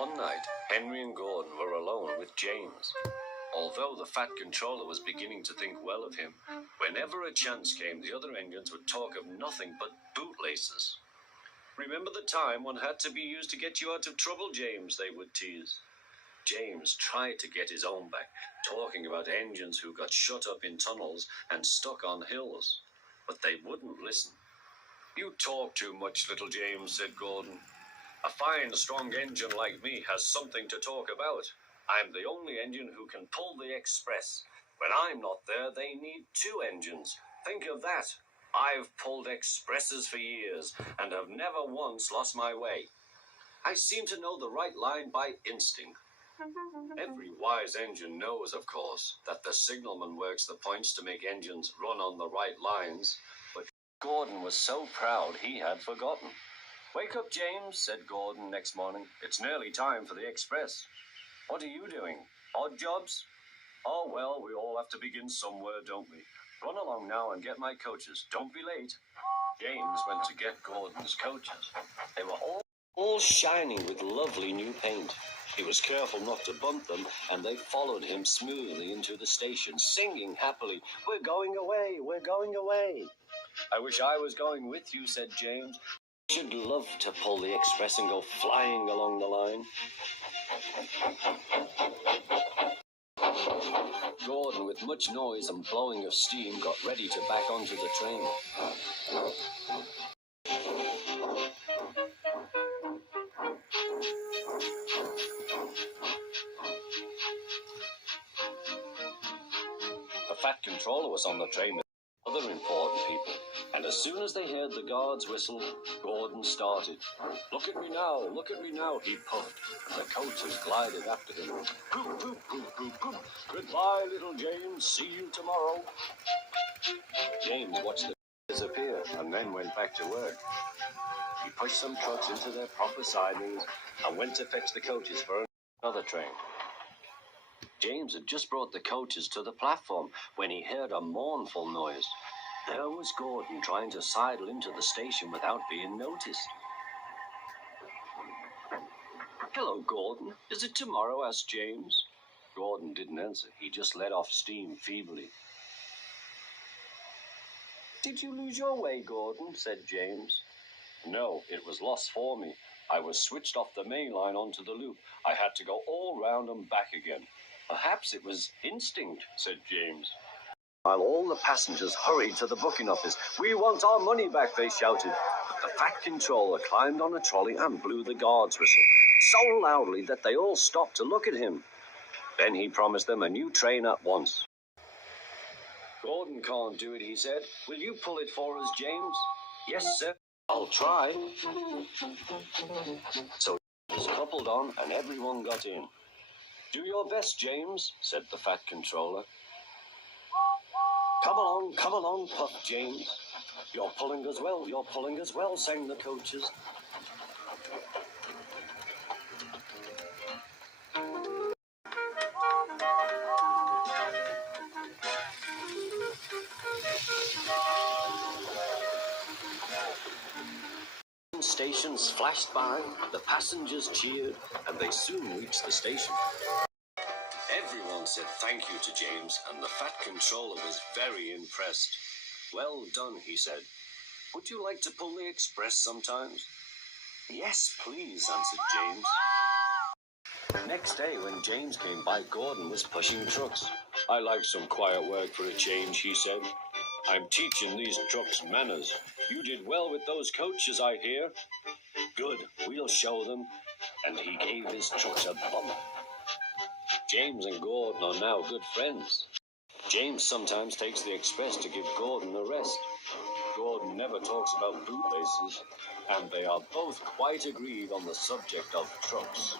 One night, Henry and Gordon were alone with James. Although the Fat Controller was beginning to think well of him, whenever a chance came, the other engines would talk of nothing but bootlaces. "Remember the time one had to be used to get you out of trouble, James," they would tease. James tried to get his own back, talking about engines who got shut up in tunnels and stuck on hills. But they wouldn't listen. "You talk too much, little James," said Gordon. "A fine, strong engine like me has something to talk about. I'm the only engine who can pull the express. When I'm not there, they need two engines. Think of that. I've pulled expresses for years and have never once lost my way. I seem to know the right line by instinct." Every wise engine knows, of course, that the signalman works the points to make engines run on the right lines, but Gordon was so proud he had forgotten. "Wake up, James," said Gordon next morning. "It's nearly time for the express." "What are you doing? Odd jobs?" "Oh, well, we all have to begin somewhere, don't we? Run along now and get my coaches. Don't be late." James went to get Gordon's coaches. They were all shining with lovely new paint. He was careful not to bump them, and they followed him smoothly into the station, singing happily, "We're going away, we're going away." "I wish I was going with you," said James. "I should love to pull the express and go flying along the line." Gordon, with much noise and blowing of steam, got ready to back onto the train. The Fat Controller was on the train with other important people, and as soon as they heard the guards whistle, Gordon started. Look at me now," he puffed, and the coaches glided after him. "Poop, poop, poop, poop, poop. Goodbye, little James. See you tomorrow." James watched them disappear and then went back to work. He pushed some trucks into their proper sidings and went to fetch the coaches for another train. James had just brought the coaches to the platform when he heard a mournful noise. There was Gordon trying to sidle into the station without being noticed. "Hello, Gordon. Is it tomorrow?" asked James. Gordon didn't answer. He just let off steam feebly. "Did you lose your way, Gordon?" said James. "No, it was lost for me. I was switched off the main line onto the loop. I had to go all round and back again." "Perhaps it was instinct," said James. While all the passengers hurried to the booking office. "We want our money back," they shouted. But the Fat Controller climbed on a trolley and blew the guard's whistle, so loudly that they all stopped to look at him. Then he promised them a new train at once. "Gordon can't do it," he said. "Will you pull it for us, James?" "Yes, sir. I'll try." So it was coupled on and everyone got in. "Do your best, James," said the Fat Controller. Come along, puffed James. You're pulling as well, sang the coaches. Stations flashed by, the passengers cheered, and they soon reached the station. Everyone said thank you to James, and the Fat Controller was very impressed. "Well done," he said. "Would you like to pull the express sometimes?" "Yes, please," answered James. Next day, when James came by, Gordon was pushing trucks. "I like some quiet work for a change," he said. "I'm teaching these trucks manners. You did well with those coaches, I hear." "Good, we'll show them." And he gave his trucks a bump. James and Gordon are now good friends. James sometimes takes the express to give Gordon a rest. Gordon never talks about bootlaces, and they are both quite agreed on the subject of trucks.